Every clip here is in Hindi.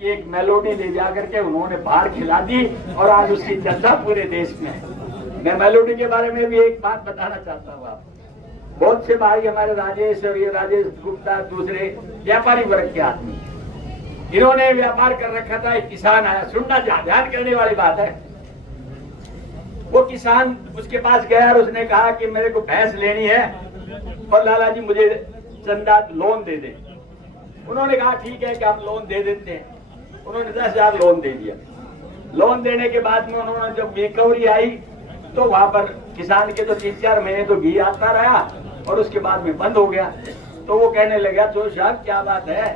कि एक मेलोडी ले जाकर के उन्होंने बाहर खिला दी और आज उसकी चर्चा पूरे देश में है। मैं मेलोडी के बारे में भी एक बात बताना चाहता हूँ आपको। बहुत से भाई हमारे राजेश और ये राजेश गुप्ता दूसरे व्यापारी वर्ग के आदमी, इन्होंने व्यापार कर रखा था। एक किसान आया, सुनना ध्यान करने वाली बात है। वो किसान उसके पास गया और उसने कहा कि मेरे को भैंस लेनी है और लाला जी मुझे चंदा लोन दे दे। उन्होंने कहा ठीक है कि आप लोन दे देते हैं। उन्होंने 10,000 लोन दे दिया। लोन देने के बाद में उन्होंने जब रिकवरी आई तो वहां पर किसान के तो 3-4 महीने तो घी आता रहा और उसके बाद में बंद हो गया। तो वो कहने लगा तो साहब क्या बात है,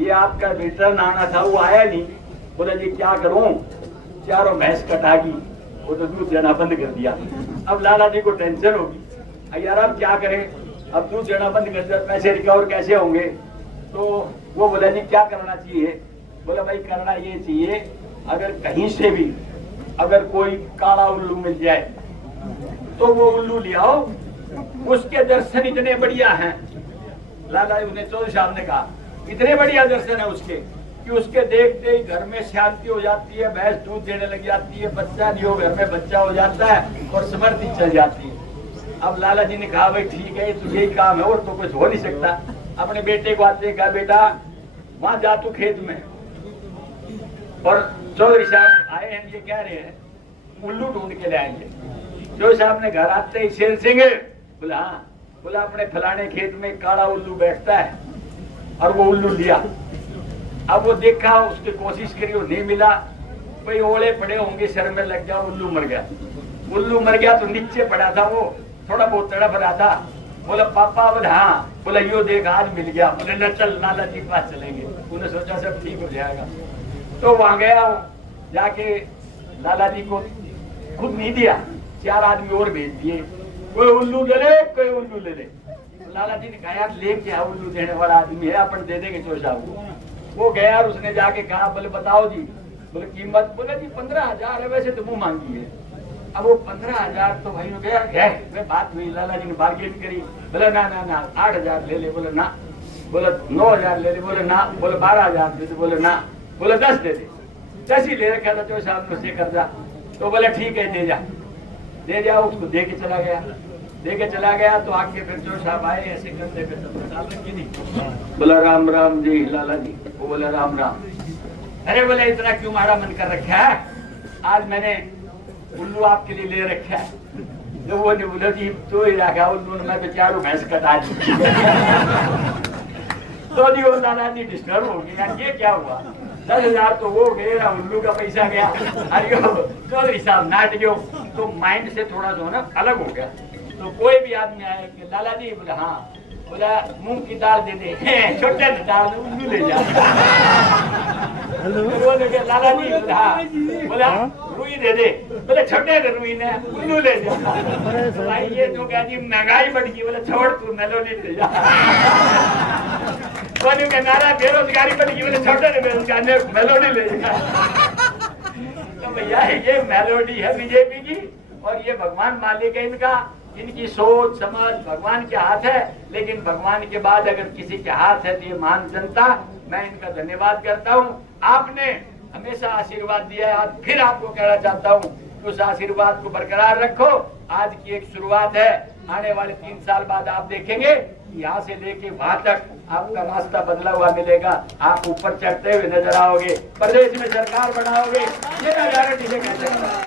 ये आपका रिटर्न आना था वो आया नहीं। बोला जी क्या करूं, चारों भैंस कटागी, वो तो दूध देना बंद कर दिया। अब लाला जी को टेंशन होगी, यार अब क्या करें, अब दूध देना बंद कर दिया, पैसे रिकवर कैसे होंगे। तो वो बोला जी क्या करना चाहिए। बोला भाई करना ये चाहिए, अगर कहीं से भी अगर कोई काला उल्लू मिल जाए तो वो उल्लू ले आओ, उसके दर्शन इतने बढ़िया हैं। लाला जी ने चौधरी साहब ने कहा इतने बढ़िया दर्शन है उसके कि उसके देखते ही घर में शांति हो जाती है, भैंस दूध देने लग जाती है, बच्चा नहीं हो घर में बच्चा हो जाता है और समृद्धि चल जाती है। अब लाला जी ने कहा भाई ठीक है तो यही काम है और तो कुछ हो नहीं सकता। अपने बेटे को आते कहा बेटा वहां जा तू खेत में। और चौधरी साहब आए हैं, ये कह रहे हैं उल्लू ढूंढ के ले आएंगे। चौधरी साहब ने घर आते ही शेर सिंह बोला हाँ, बोला अपने फलाने खेत में काला उल्लू बैठता है और वो उल्लू लिया। अब वो देखा, उसकी कोशिश करी, वो नहीं मिला। कोई ओले पड़े होंगे, सर में लग गया, उल्लू मर गया। उल्लू मर गया तो नीचे पड़ा था, वो थोड़ा बहुत तड़प रहा था। बोला पापा, बोला हाँ। बोला यो देख आज मिल गया। बोले न चल लाला जी के पास चलेंगे। उन्हें सोचा सब ठीक हो जाएगा। तो वहां गया, जाके लाला जी को खुद नहीं दिया, 4 आदमी और भेज दिए, कोई उल्लू ले ले, कोई उल्लू ले ले। तो लाला जी ने कहा यार ले क्या, उल्लू देने वाला आदमी है, अपन दे देंगे चौधरी साहब को। वो गया और उसने जाके कहा बोले बताओ जी। बोले कीमत, बोला जी 15,000 है, वैसे तो मुंह मांगी है। अब वो 15,000 तो भाई हो गया है, बात हुई, लाला जी ने बार्गेन करी। बोला ना ना ना 8,000 ले ले। बोले ना। बोला 9,000 ले ले। बोले ना। बोले 12,000 दे दे। बोले ना। बोले 10 दे दे। 10 ही ले रखा था चौधरी साहब ने, उससे कर्जा। तो बोला ठीक है दे जा, दे जा। उसको दे के चला गया। दे के चला गया तो आके फिर चौधरी साहब आए, ऐसे करते करते बोला राम राम जी लाला जी। वो बोला राम राम। अरे बोले इतना क्यों मारा मन कर रखा है, आज मैंने उल्लू आपके लिए ले रखा है। तो वो ने बोला जी तो ही रखा उल्लू ने, मैं बेचारू भैंस कटा दी। तो जी वो लाला जी डिस्टर्ब हो गया, ये क्या हुआ, 10,000 तो वो गया, उल्लू का पैसा गया। अरे चौधरी साहब नाट गयो, तो माइंड से थोड़ा जो है ना अलग हो गया। तो कोई भी आदमी आया कि लाला जी, बोला हाँ। बोला मूंग की दाल दे दे, छोटे दाल उल्लू ले जा। लाला जी बोला हाँ। बोला रुई दे दे। बोले छोटे रुई ने उल्लू ले जा। भाई ये तो क्या जी महंगाई बढ़ गई। बोले छोड़ तू मेलोडी ले जा। नारा बेरोजगारी बढ़ गई। बोले छोटे ने बेरोजगार ने मेलोडी ले जा। तो भैया ये मेलोडी है बीजेपी की और ये भगवान मालिक है इनका। इनकी सोच समझ भगवान के हाथ है, लेकिन भगवान के बाद अगर किसी के हाथ है तो ये महान जनता। मैं इनका धन्यवाद करता हूँ। आपने हमेशा आशीर्वाद दिया है, आज फिर आपको कहना चाहता हूँ उस आशीर्वाद को बरकरार रखो। आज की एक शुरुआत है, आने वाले 3 साल बाद आप देखेंगे यहाँ से लेके वहां तक आपका रास्ता बदला हुआ मिलेगा। आप ऊपर चढ़ते हुए नजर आओगे, प्रदेश में सरकार बनाओगे, ये मैं गारंटी से कहता हूं।